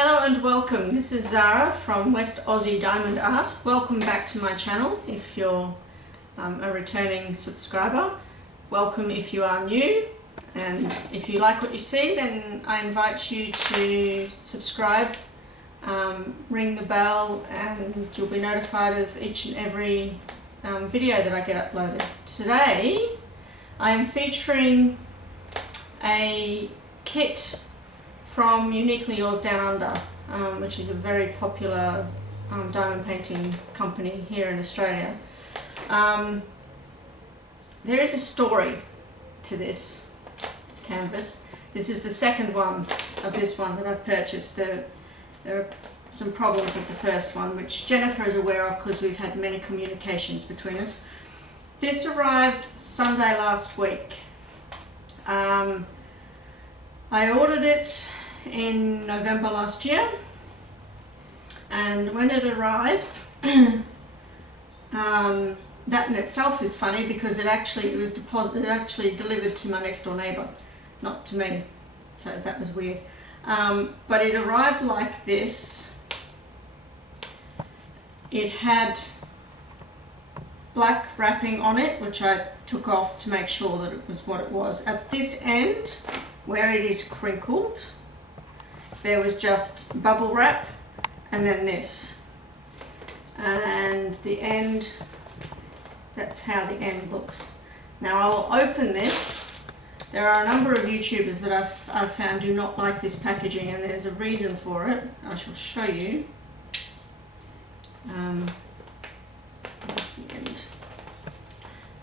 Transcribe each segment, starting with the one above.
Hello and welcome. This is Zara from West Aussie Diamond Art. Welcome back to my channel if you're a returning subscriber. Welcome if you are new, and if you like what you see, then I invite you to subscribe, ring the bell, and you'll be notified of each and every video that I get uploaded. Today I am featuring a kit from Uniquely Yours Down Under, which is a very popular diamond painting company here in Australia. There is a story to this canvas. This is the second one of this one that I've purchased. There are some problems with the first one, which Jennifer is aware of because we've had many communications between us. This arrived Sunday last week. I ordered it in November last year, and when it arrived, that in itself is funny because it was delivered to my next door neighbour, not to me, so that was weird. But it arrived like this. It had black wrapping on it, which I took off to make sure that it was what it was. At this end, where it is crinkled, there was just bubble wrap, and then this, and the end, that's how the end looks. Now I will open this. There are a number of YouTubers that I've found do not like this packaging, and there's a reason for it. I shall show you. That's the end.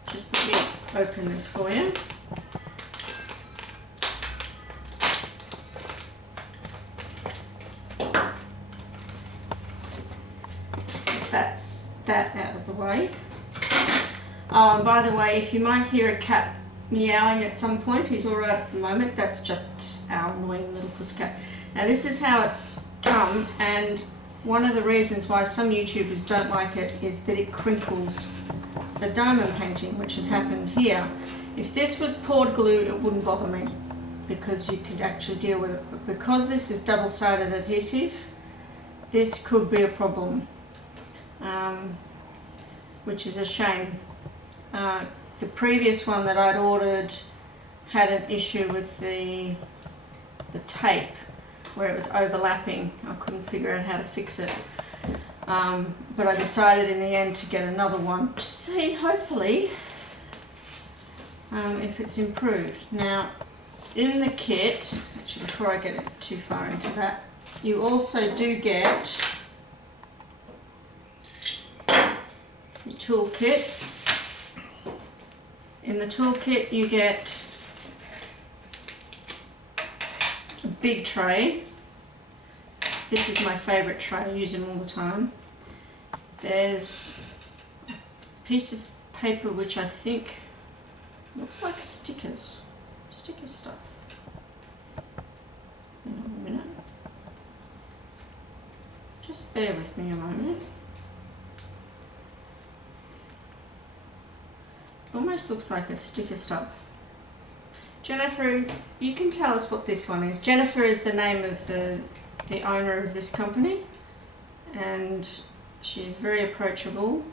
Just let me open this for you. That's that out of the way. Oh, and by the way, if you might hear a cat meowing at some point, he's alright at the moment, that's just our annoying little pussycat. Now this is how it's come, and one of the reasons why some YouTubers don't like it is that it crinkles the diamond painting, which has happened here. If this was poured glue, it wouldn't bother me because you could actually deal with it, but because this is double-sided adhesive, this could be a problem. Which is a shame. The previous one that I'd ordered had an issue with the tape where it was overlapping. I couldn't figure out how to fix it. But I decided in the end to get another one to see, hopefully, if it's improved. Now, in the kit, actually before I get too far into that, you also do get your toolkit. In the toolkit you get a big tray. This is my favourite tray, I use them all the time. There's a piece of paper which I think looks like sticker stuff. Hang on a minute. Just bear with me a moment. Almost looks like a sticker stuff. Jennifer, you can tell us what this one is. Jennifer is the name of the owner of this company, and she's very approachable.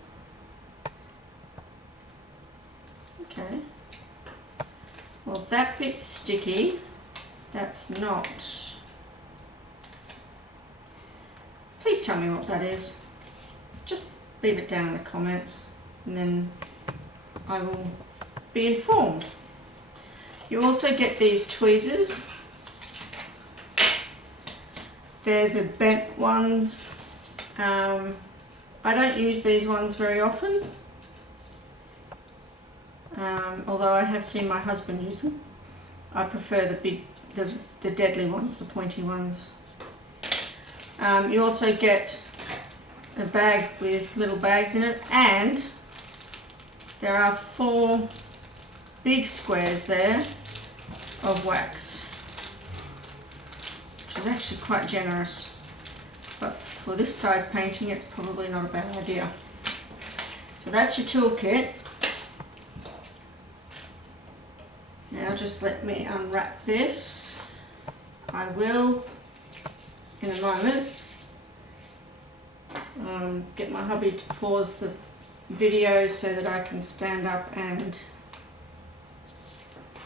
Okay. Well, that bit's sticky. That's not. Please tell me what that is. Just leave it down in the comments, and then I will be informed. You also get these tweezers. They're the bent ones. I don't use these ones very often, although I have seen my husband use them. I prefer the deadly ones, the pointy ones. You also get a bag with little bags in it, and there are 4 big squares there of wax, which is actually quite generous, but for this size painting it's probably not a bad idea. So that's your toolkit. Now just let me unwrap this. I will in a moment. Get my hubby to pause the video so that I can stand up and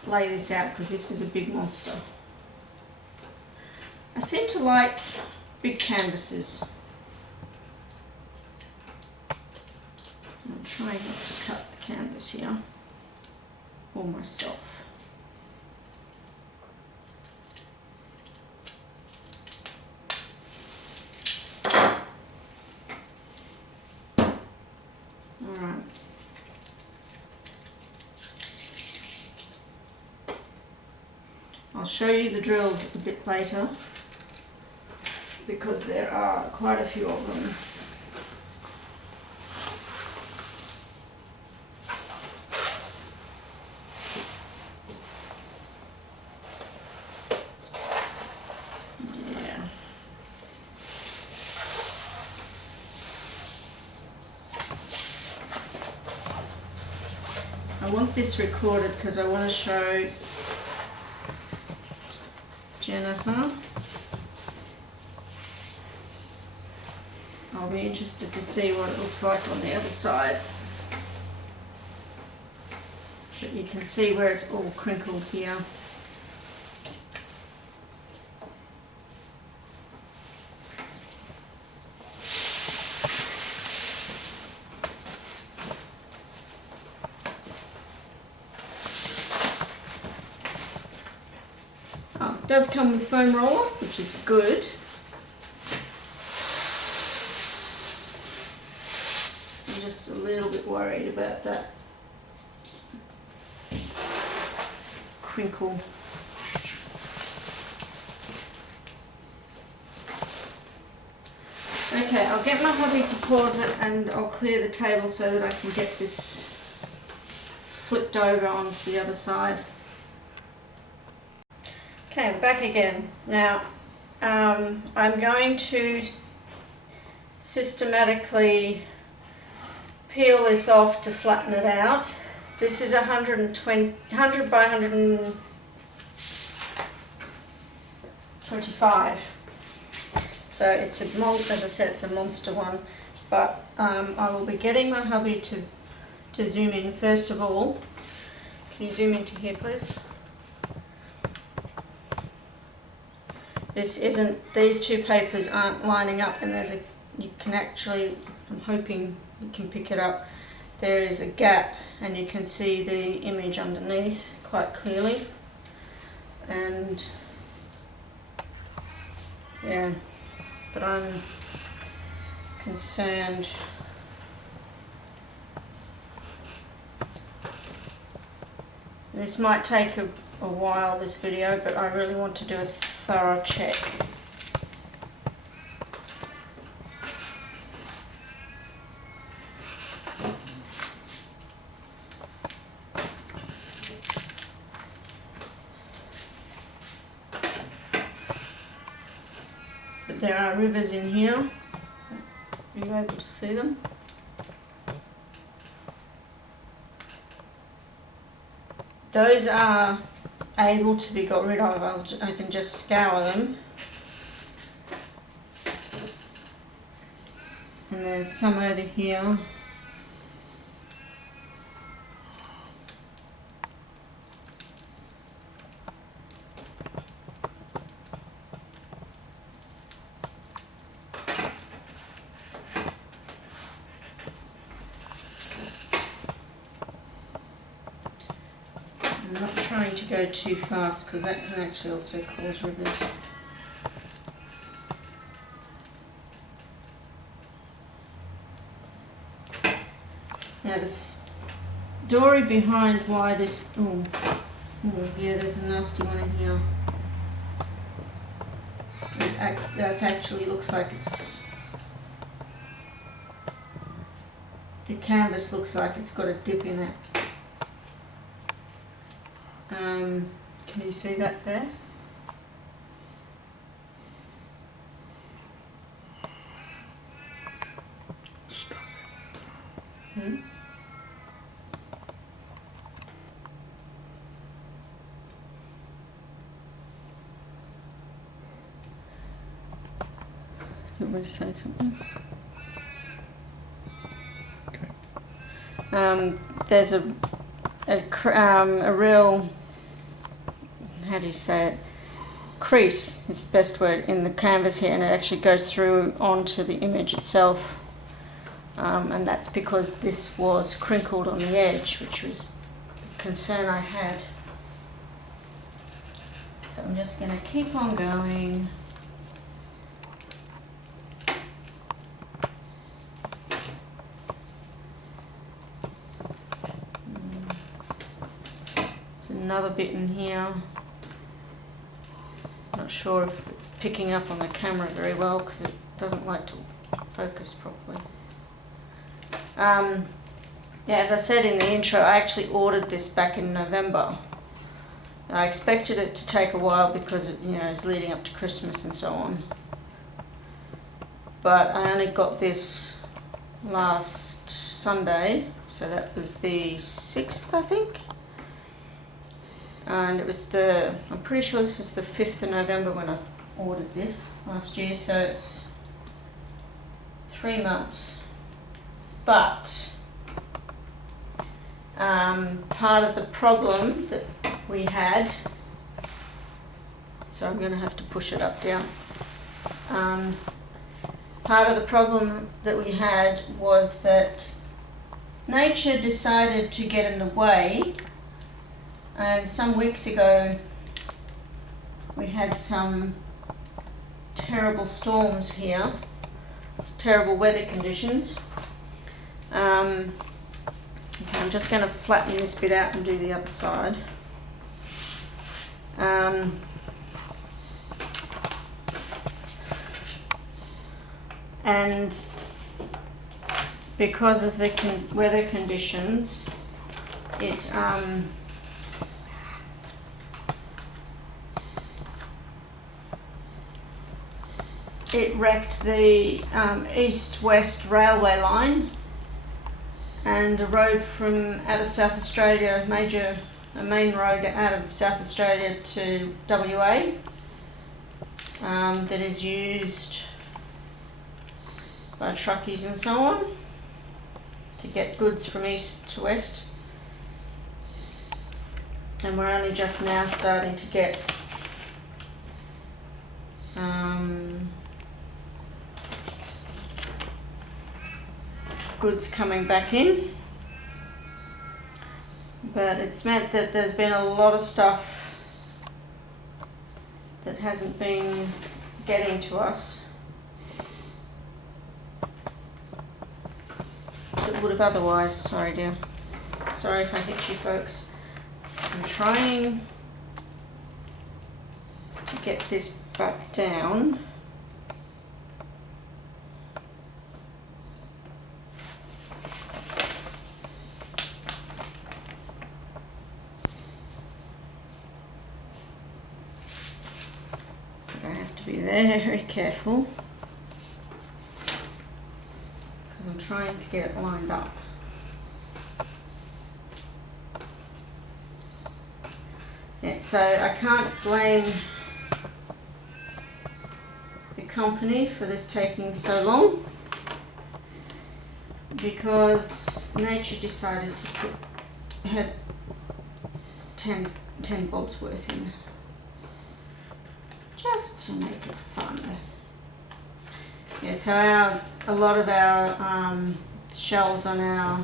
lay this out, because this is a big monster. I seem to like big canvases. I'm trying not to cut the canvas here, or myself. Alright. I'll show you the drills a bit later, because there are quite a few of them. Yeah. I want this recorded because I want to show Jennifer. I'll be interested to see what it looks like on the other side. But you can see where it's all crinkled here. Oh, it does come with foam roller, which is good. I'm just a little bit worried about that crinkle. Okay, I'll get my hubby to pause it and I'll clear the table so that I can get this flipped over onto the other side. Okay, I'm back again. Now, I'm going to systematically peel this off to flatten it out. This is 100 by 125. So it's a, as I said, it's a monster one. But I will be getting my hubby to zoom in first of all. Can you zoom into here, please? This isn't, these two papers aren't lining up, and there's a, you can actually, I'm hoping you can pick it up, there is a gap and you can see the image underneath quite clearly. And yeah, but I'm concerned this might take a while, this video, but I really want to do a thorough check. But there are rivers in here. Are you able to see them? Those are able to be got rid of. I can just scour them. And there's some over here. I'm not trying to go too fast because that can actually also cause rivers. Now the story behind why this, oh yeah, there's a nasty one in here. That actually looks like it's, the canvas looks like it's got a dip in it. Can you see that there? Hmm? You want me to say something? Okay. There's a real, how do you say it? Crease is the best word in the canvas here, and it actually goes through onto the image itself. And that's because this was crinkled on the edge, which was a concern I had. So I'm just going to keep on going. There's another bit in here. Not sure if it's picking up on the camera very well because it doesn't like to focus properly. Yeah, as I said in the intro, I actually ordered this back in November. I expected it to take a while because it, it's leading up to Christmas and so on. But I only got this last Sunday, so that was the 6th, I think. And it was I'm pretty sure this was the 5th of November when I ordered this last year, so it's 3 months. But part of the problem that we had, so I'm going to have to push it up down. Part of the problem that we had was that nature decided to get in the way, and some weeks ago we had some terrible storms here, terrible weather conditions. Okay, I'm just going to flatten this bit out and do the other side. And because of the weather conditions, it wrecked the east-west railway line, and a road out of South Australia, a main road out of South Australia to WA, that is used by truckies and so on to get goods from east to west. And we're only just now starting to get goods coming back in, but it's meant that there's been a lot of stuff that hasn't been getting to us that would have otherwise. Sorry dear, sorry if I hit you folks. I'm trying to get this back down. I have to be very careful because I'm trying to get it lined up. Yeah, so I can't blame the company for this taking so long, because nature decided to put her 10 bolts worth in, just to make it fun. Yeah, so a lot of our shelves on our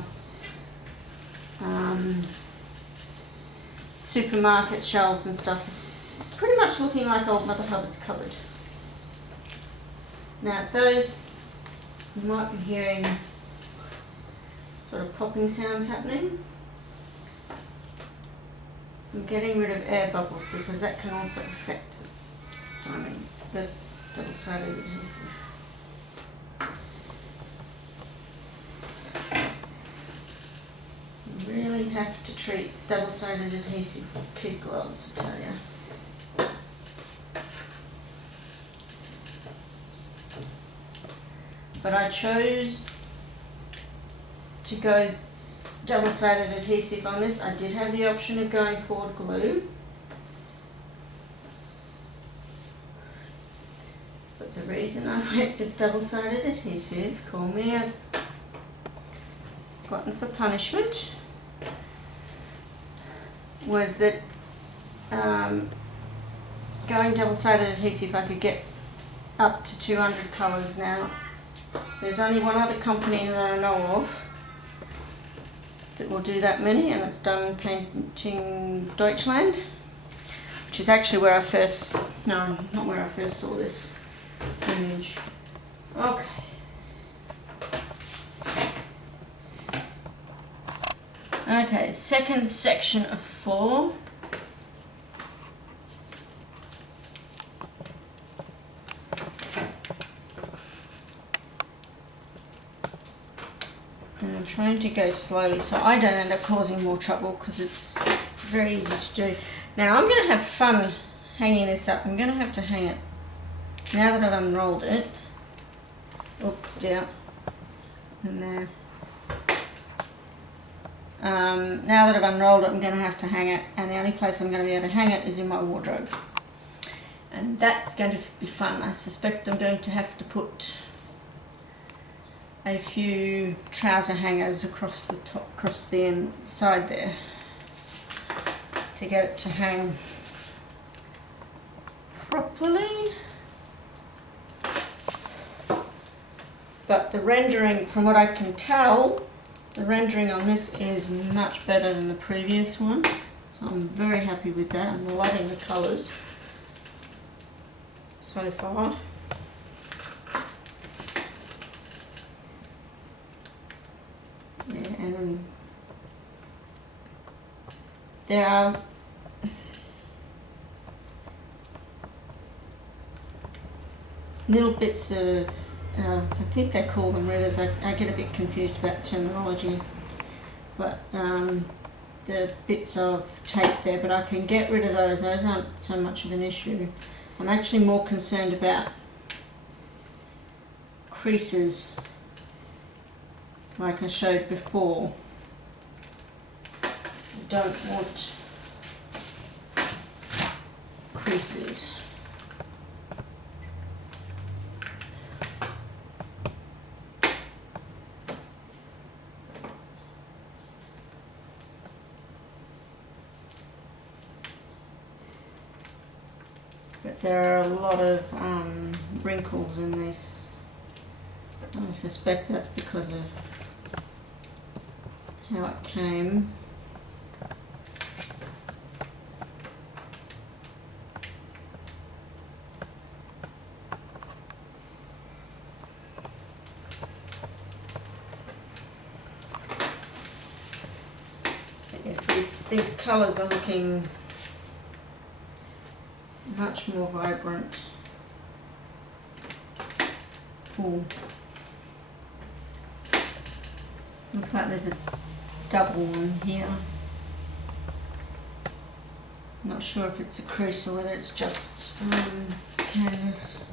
supermarket shelves and stuff is pretty much looking like old Mother Hubbard's cupboard. Now those, you might be hearing sort of popping sounds happening. I'm getting rid of air bubbles because that can also affect the double-sided adhesive. You really have to treat double-sided adhesive with kid gloves, I tell you. But I chose to go double-sided adhesive on this. I did have the option of going cord glue, but the the reason I went with double-sided adhesive, call me a glutton for punishment, was that going double-sided adhesive I could get up to 200 colours now. There's only one other company that I know of that will do that many, and it's done Painting Deutschland, which is actually where I first, no, not where I first saw this image. Okay. Okay, second section of 4. And I'm trying to go slowly so I don't end up causing more trouble, because it's very easy to do. Now I'm going to have fun hanging this up. I'm going to have to hang it now that I've unrolled it. Oops, down. And there. Now that I've unrolled it, I'm going to have to hang it, and the only place I'm going to be able to hang it is in my wardrobe. And that's going to be fun. I suspect I'm going to have to put a few trouser hangers across the top, across the side there, to get it to hang properly. But the rendering, from what I can tell, the rendering on this is much better than the previous one, so I'm very happy with that. I'm loving the colours so far. Yeah, and there are little bits of, I think they call them rivers. I get a bit confused about terminology, but the bits of tape there, but I can get rid of those. Those aren't so much of an issue. I'm actually more concerned about creases, like I showed before. I don't want creases. But there are a lot of wrinkles in this. I suspect that's because of how it came. But yes, these colours are looking much more vibrant. Ooh. Looks like there's a double one here. Not sure if it's a crease or whether it's just canvas.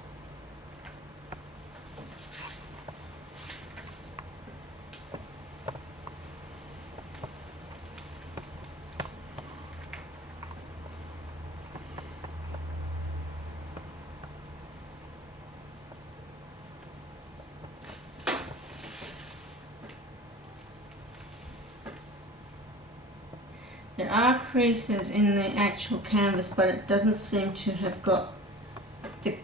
There are creases in the actual canvas, but it doesn't seem to have got, the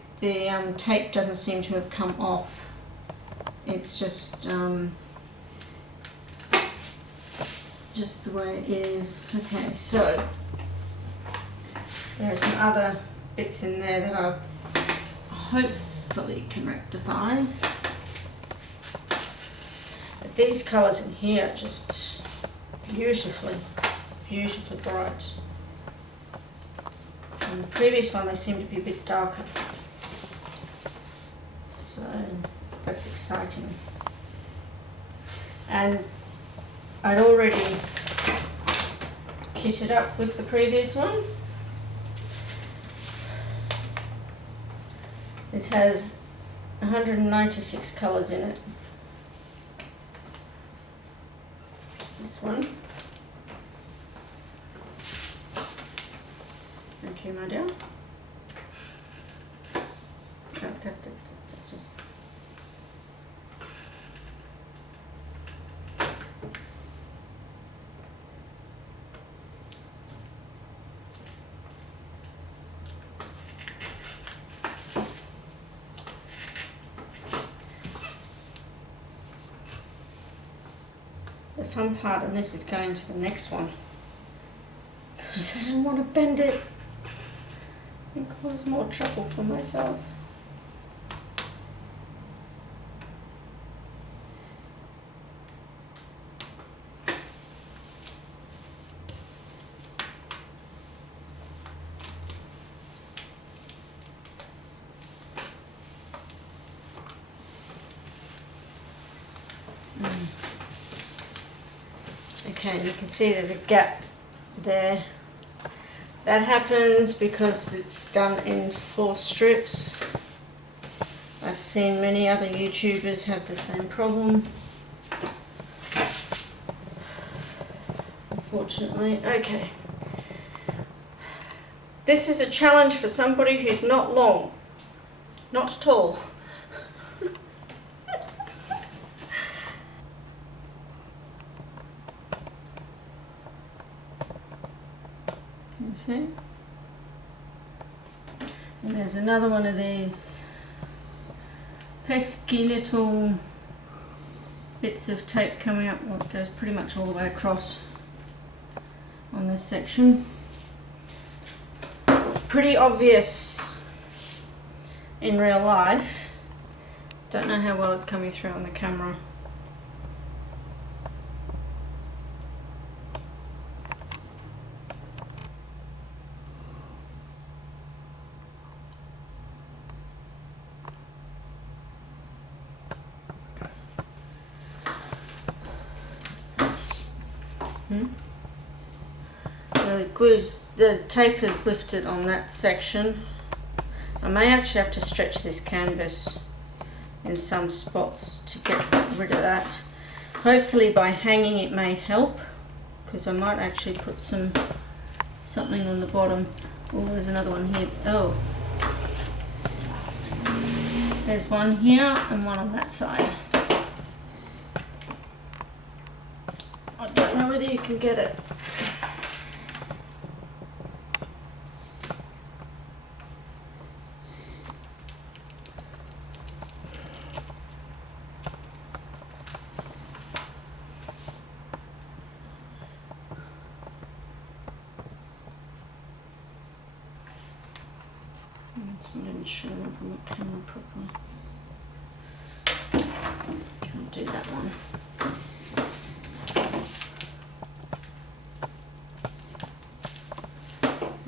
tape doesn't seem to have come off. It's just the way it is. Okay, so there are some other bits in there that I hopefully can rectify. But these colours in here are just beautifully bright. And the previous one, they seem to be a bit darker. So that's exciting. And I'd already kitted up with the previous one. This has 196 colours in it. This one. Thank you, my dear. fun part, and this is going to the next one, because I don't want to bend it and cause more trouble for myself. Okay, you can see there's a gap there. That happens because it's done in 4 strips. I've seen many other YouTubers have the same problem, unfortunately. Okay. This is a challenge for somebody who's not long, not tall. Can you see? And there's another one of these pesky little bits of tape coming up. Well, it goes pretty much all the way across on this section. It's pretty obvious in real life. Don't know how well it's coming through on the camera. The tape is lifted on that section. I may actually have to stretch this canvas in some spots to get rid of that. Hopefully by hanging it may help, because I might actually put something on the bottom. Oh, there's another one here. Oh, there's one here and one on that side. I don't know whether you can get it. I didn't show up on the camera properly. Can't do that one.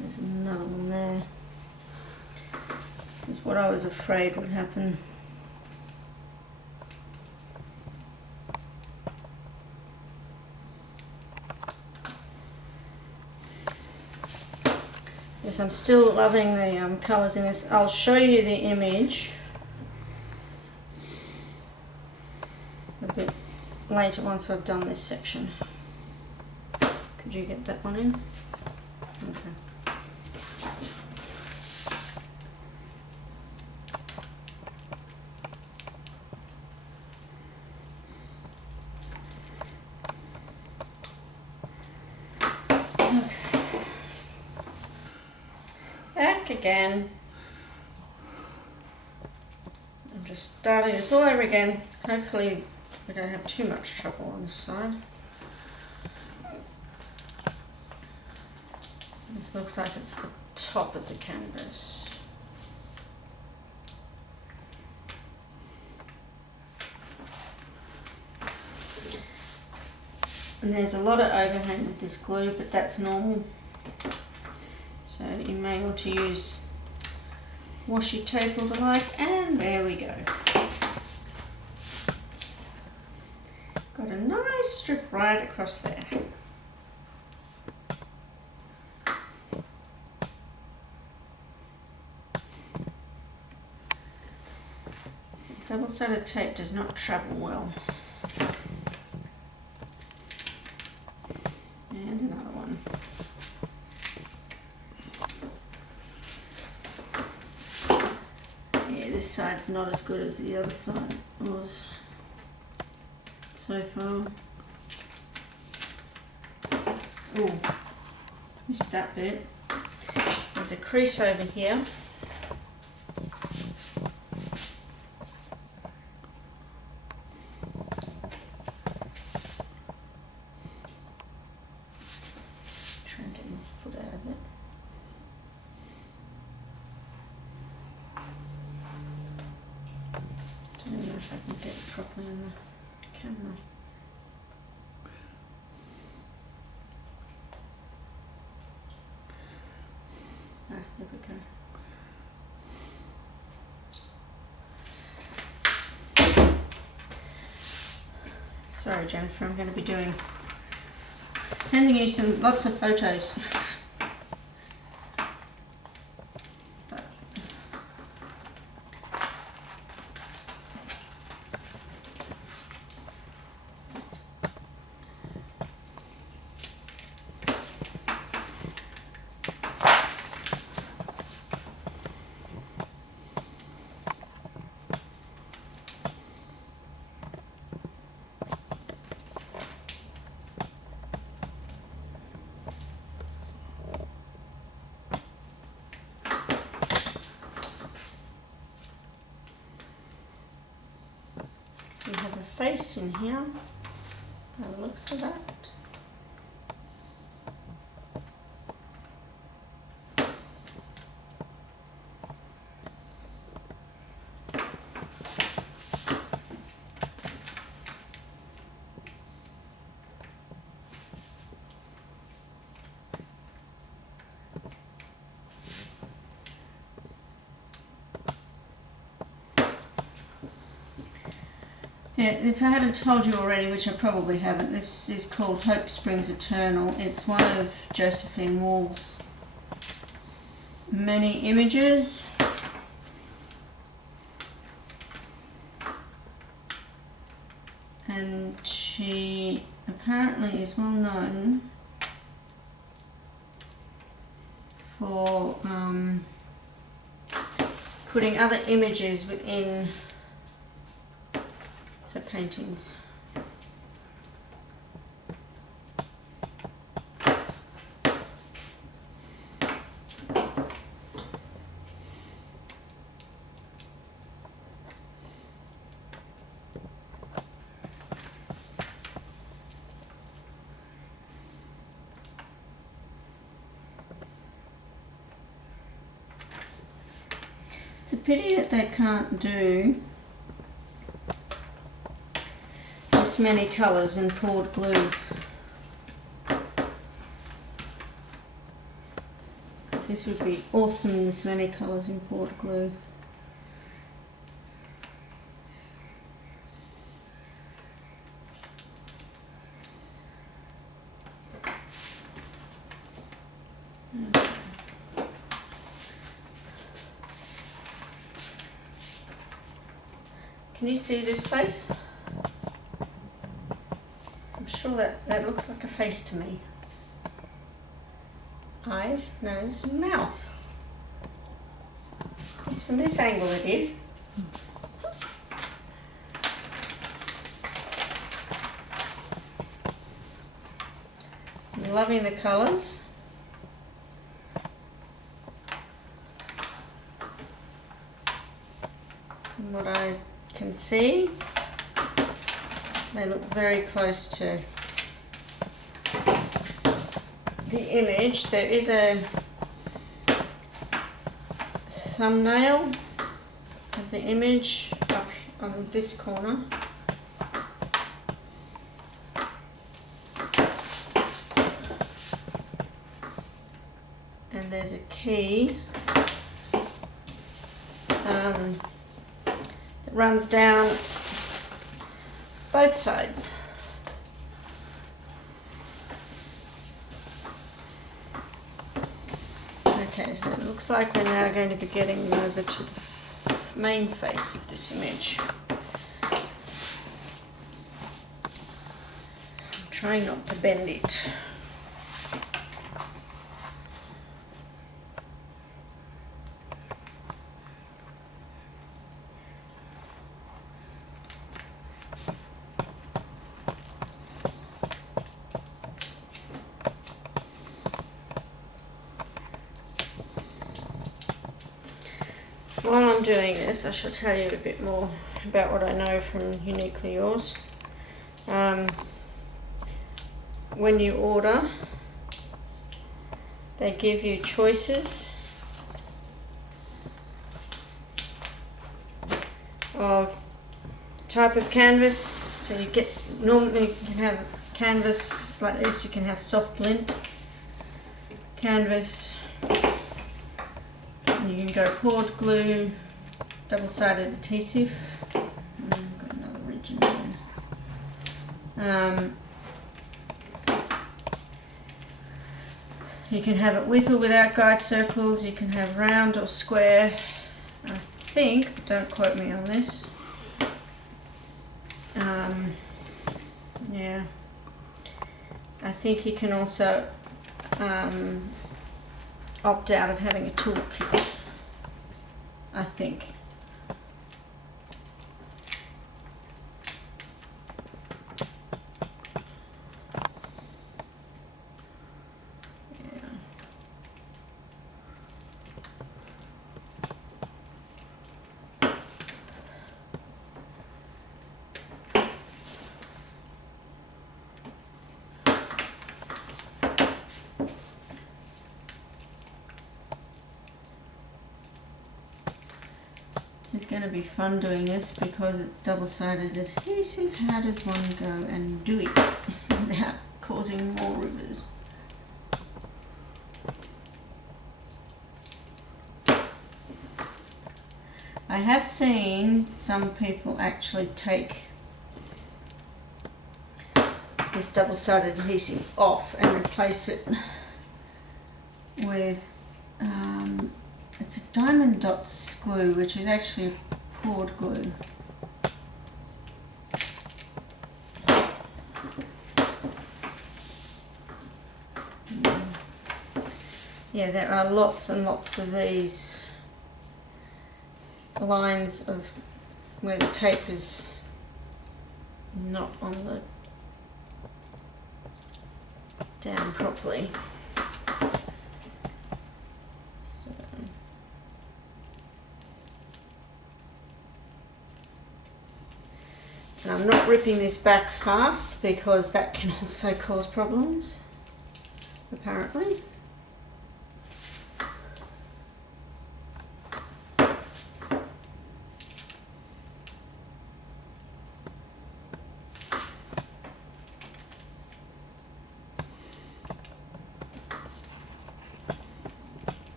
There's another one there. This is what I was afraid would happen. Yes, I'm still loving the colours in this. I'll show you the image a bit later once I've done this section. Could you get that one in? Okay. Back again. I'm just starting this all over again. Hopefully we don't have too much trouble on this side. This looks like it's the top of the canvas. And there's a lot of overhang with this glue, but that's normal. So you may want to use washi tape or the like, and there we go. Got a nice strip right across there. Double-sided tape does not travel well. And another one. This side's not as good as the other side was so far. Oh, missed that bit. There's a crease over here. know if I can get it properly on the camera. Ah, there we go. Sorry Jennifer, I'm going to be sending you lots of photos. We have a face in here, by the looks of that. Yeah, if I haven't told you already, which I probably haven't, this is called Hope Springs Eternal. It's one of Josephine Wall's many images. And she apparently is well known for putting other images within her paintings. It's a pity that they can't do this many colours in poured glue. Because this would be awesome, this many colours in poured glue. Can you see this face? I'm sure that looks like a face to me. Eyes, nose, and mouth. It's from this angle it is. I'm loving the colours. From what I can see, they look very close to the image. There is a thumbnail of the image up on this corner. And there's a key that runs down both sides. Okay, so it looks like we're now going to be getting over to the main face of this image. So I'm trying not to bend it. While I'm doing this, I shall tell you a bit more about what I know from Uniquely Yours. When you order, they give you choices of type of canvas. So you get, normally you can have canvas like this, you can have soft lint canvas, and you can go poured glue, double-sided adhesive. Got another ridge in there. You can have it with or without guide circles. You can have round or square. I think, don't quote me on this. Yeah, I think you can also opt out of having a toolkit, I think. It's going to be fun doing this because it's double-sided adhesive. How does one go and do it without causing more rivers? I have seen some people actually take this double-sided adhesive off and replace it with it's a diamond dots glue, which is actually poured glue. Yeah, there are lots and lots of these lines of where the tape is not on the down properly. And I'm not ripping this back fast because that can also cause problems, apparently.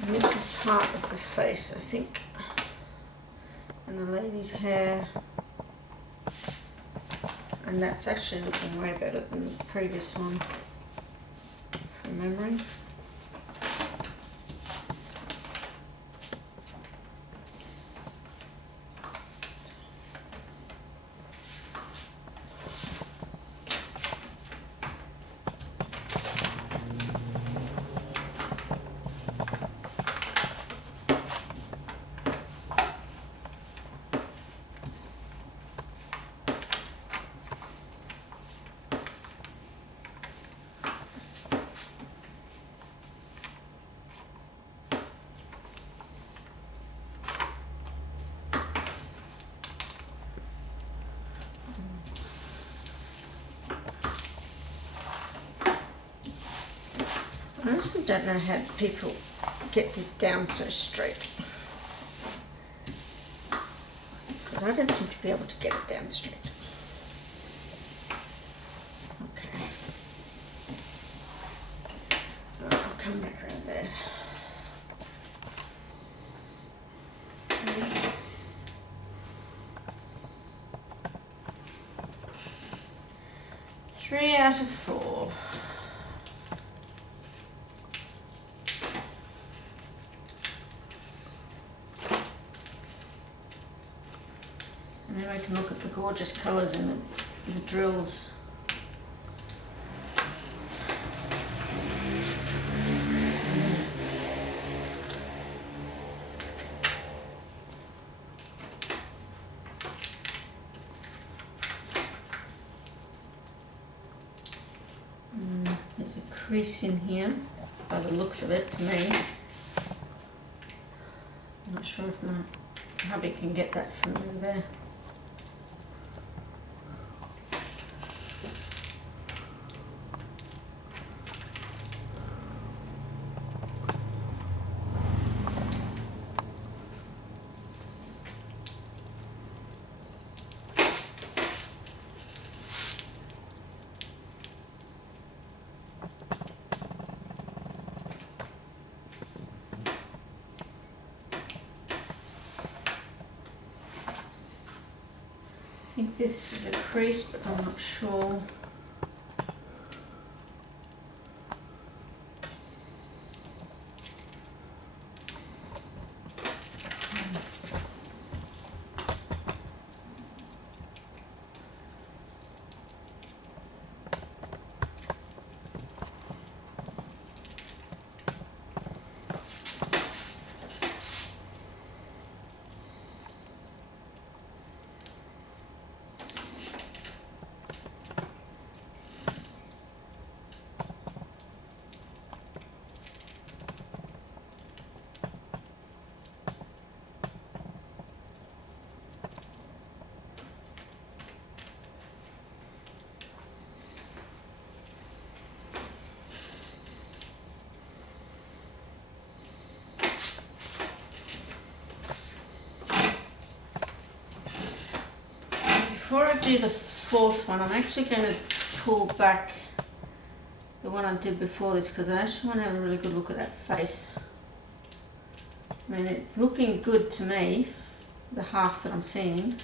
And this is part of the face, I think, and the lady's hair, and that's actually looking way better than the previous one, from memory. I honestly don't know how people get this down so straight, because I don't seem to be able to get it down straight. Okay, I'll come back around there. Okay. 3 out of 4. And then we can look at the gorgeous colours in the drills. There's a crease in here by the looks of it to me. I'm not sure if my hubby can get that from over there. I think this is a crease, but I'm not sure. Before I do the fourth one, I'm actually going to pull back the one I did before this because I actually want to have a really good look at that face. I mean, it's looking good to me, the half that I'm seeing.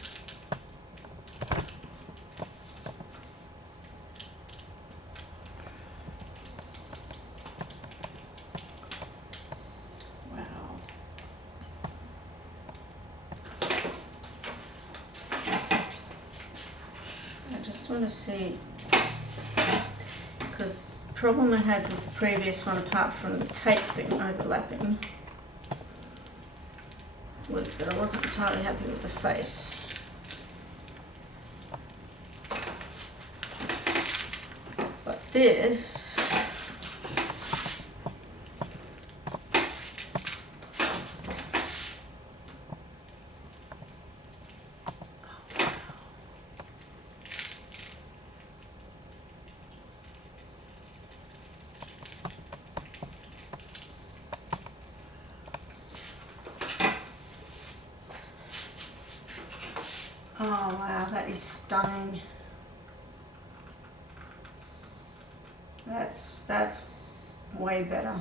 I want to see, because the problem I had with the previous one, apart from the tape being overlapping, was that I wasn't entirely happy with the face. But this, oh wow, that is stunning. That's way better.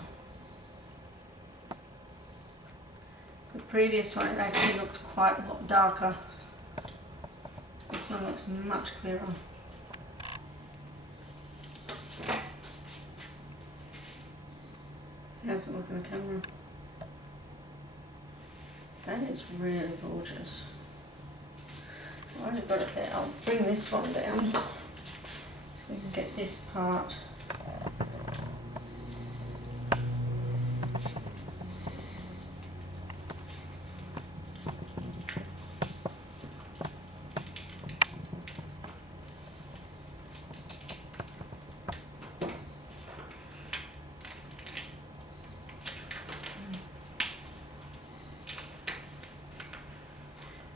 The previous one, it actually looked quite a lot darker. This one looks much clearer. How's it look in the camera? That is really gorgeous. I've already got it there. I'll bring this one down so we can get this part.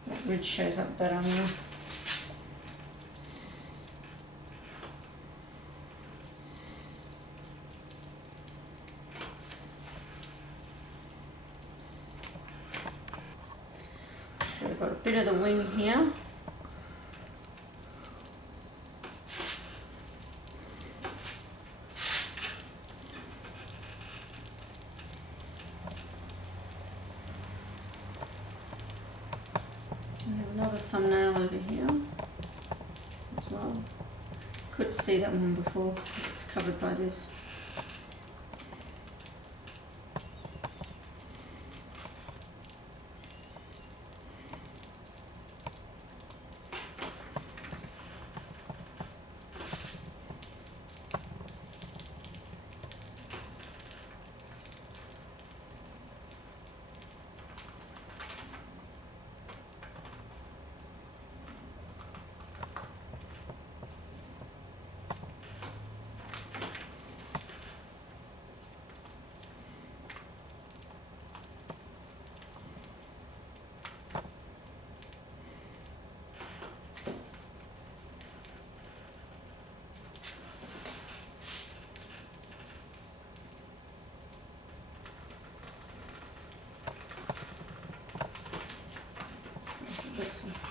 That ridge shows up better now. So we've got a bit of the wing here. Another thumbnail over here as well. Couldn't see that one before, it's covered by this.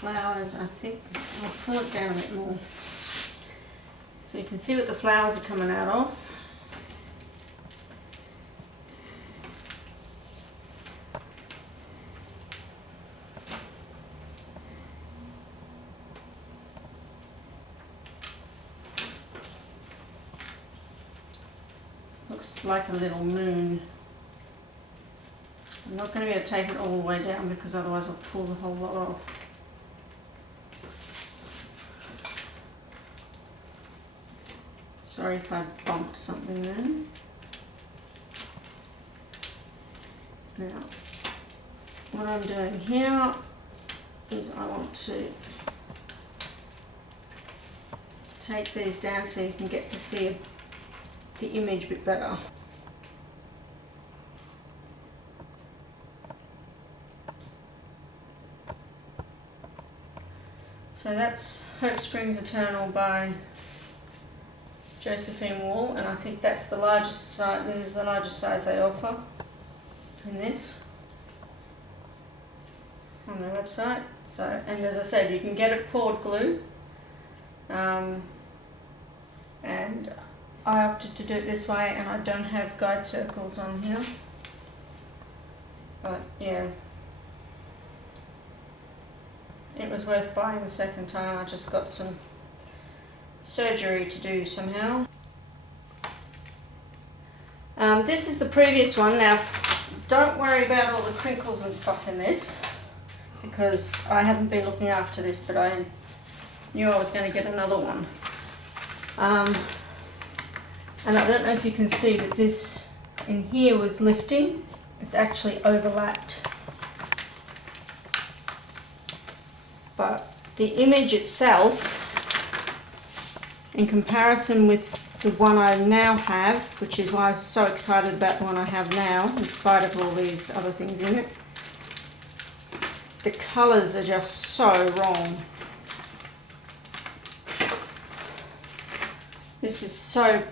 flowers, I think. I'll pull it down a bit more. So you can see what the flowers are coming out of. Looks like a little moon. I'm not going to be able to take it all the way down because otherwise I'll pull the whole lot off. Sorry if I bumped something then. Now, what I'm doing here is I want to take these down so you can get to see the image a bit better. So that's Hope Springs Eternal by Josephine Wall, and I think that's the largest size. This is the largest size they offer in this on their website. So, and as I said, you can get it poured glue, and I opted to do it this way, and I don't have guide circles on here, but yeah, it was worth buying the second time. I just got some surgery to do somehow. This is the previous one. Now, don't worry about all the crinkles and stuff in this, because I haven't been looking after this, but I knew I was going to get another one. And I don't know if you can see, but this in here was lifting. It's actually overlapped. But the image itself, in comparison with the one I now have, which is why I was so excited about the one I have now, in spite of all these other things in it, the colours are just so wrong. This is so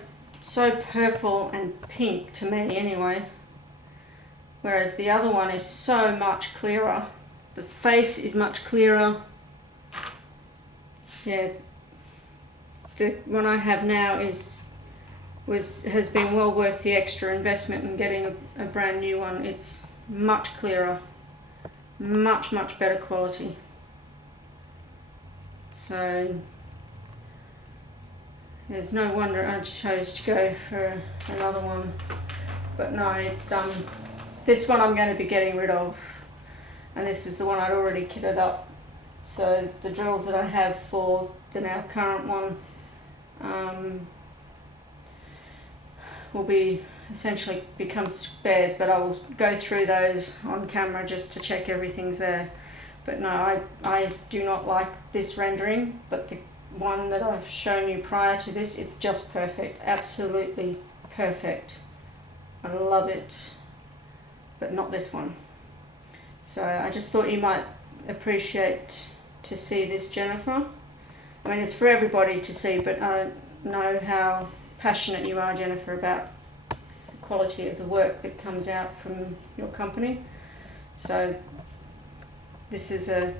purple and pink to me anyway, whereas the other one is so much clearer. The face is much clearer. Yeah, the one I have now has been well worth the extra investment in getting a brand new one. It's much clearer, much better quality. So there's no wonder I chose to go for another one. But no, it's this one I'm going to be getting rid of, and this is the one I'd already kitted up. So the drills that I have for the now current one will be essentially become spares, but I will go through those on camera just to check everything's there. But no, I do not like this rendering, but the one that I've shown you prior to this, it's just perfect, absolutely perfect. I love it, but not this one. So I just thought you might appreciate to see this, Jennifer. I mean, it's for everybody to see, but I know how passionate you are, Jennifer, about the quality of the work that comes out from your company. So this is a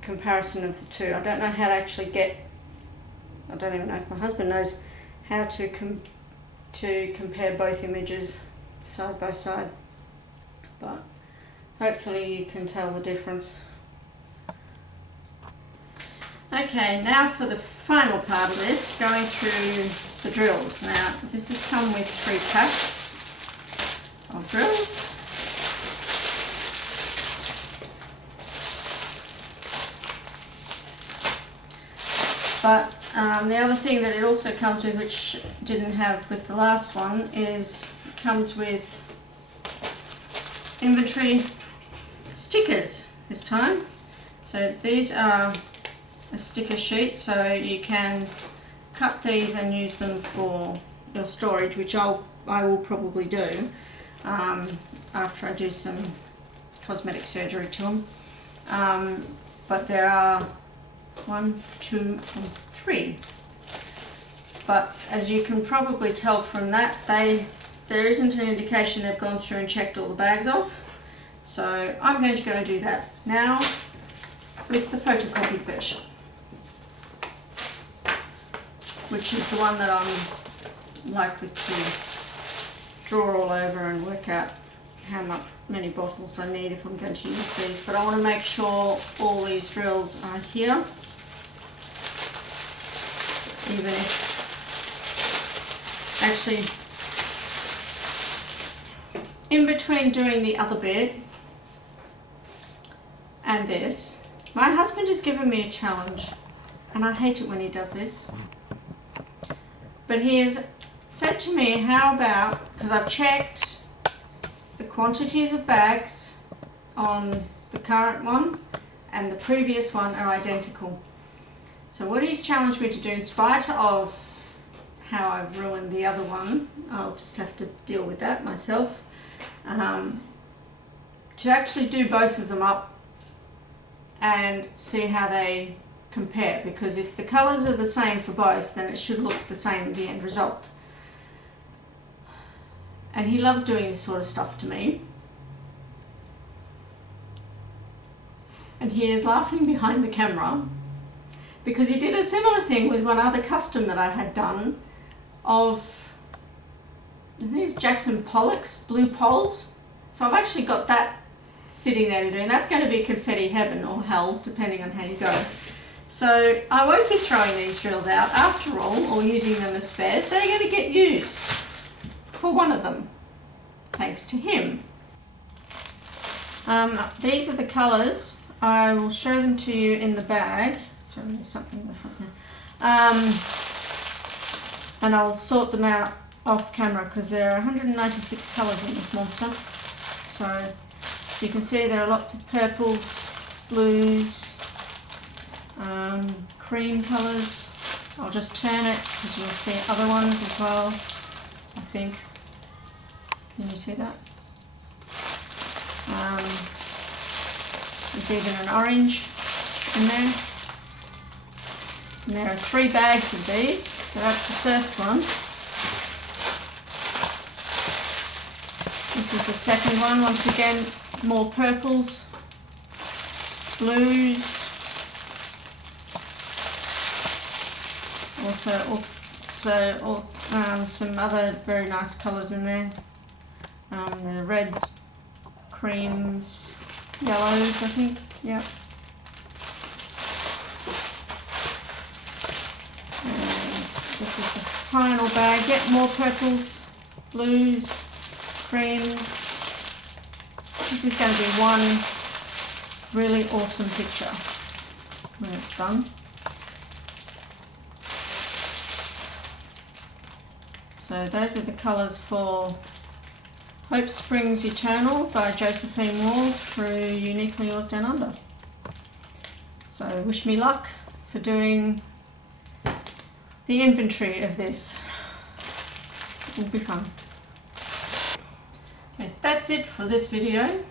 comparison of the two. I don't know how to actually I don't even know if my husband knows how to compare both images side by side, but hopefully you can tell the difference. Okay, now for the final part of this, going through the drills. Now, this has come with 3 packs of drills. But the other thing that it also comes with, which didn't have with the last one, is it comes with inventory stickers this time. So these are a sticker sheet, so you can cut these and use them for your storage, which I will probably do after I do some cosmetic surgery to them. But there are 1, 2 and 3. But as you can probably tell from that, there isn't an indication they've gone through and checked all the bags off. So I'm going to go and do that now. with the photocopied version, which is the one that I'm likely to draw all over and work out how many bottles I need if I'm going to use these. But I want to make sure all these drills are here, even if actually in between doing the other bit and this, my husband has given me a challenge, and I hate it when he does this, but he has said to me, how about, because I've checked the quantities of bags on the current one and the previous one are identical. So what he's challenged me to do, in spite of how I've ruined the other one, I'll just have to deal with that myself, to actually do both of them up and see how they compare, because if the colours are the same for both, then it should look the same in the end result. And he loves doing this sort of stuff to me. And he is laughing behind the camera because he did a similar thing with one other custom that I had done of, I think it's Jackson Pollock's blue poles. So I've actually got that sitting there to do, and that's going to be confetti heaven or hell, depending on how you go. So I won't be throwing these drills out after all, or using them as spares. They're going to get used for one of them, thanks to him. These are the colours. I will show them to you in the bag. Sorry, there's something in the front there. And I'll sort them out off camera because there are 196 colours in this monster. So you can see there are lots of purples, blues, cream colours. I'll just turn it because you'll see other ones as well, I think. Can you see that? There's even an orange in there. And there are 3 bags of these, so that's the first one. This is the second one. Once again, more purples, blues, also some other very nice colours in there. The reds, creams, yellows, I think. Yep. And this is the final bag. Yep, more purples, blues, creams. This is going to be one really awesome picture when it's done. So those are the colours for Hope Springs Eternal by Josephine Wall through Uniquely Yours Down Under. So wish me luck for doing the inventory of this. It will be fun. Okay, that's it for this video.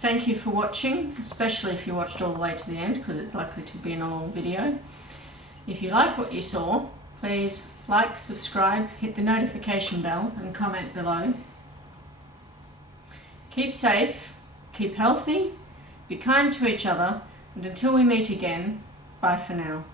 Thank you for watching, especially if you watched all the way to the end, because it's likely to be a long video. If you like what you saw, please like, subscribe, hit the notification bell and comment below. Keep safe, keep healthy, be kind to each other, and until we meet again, bye for now.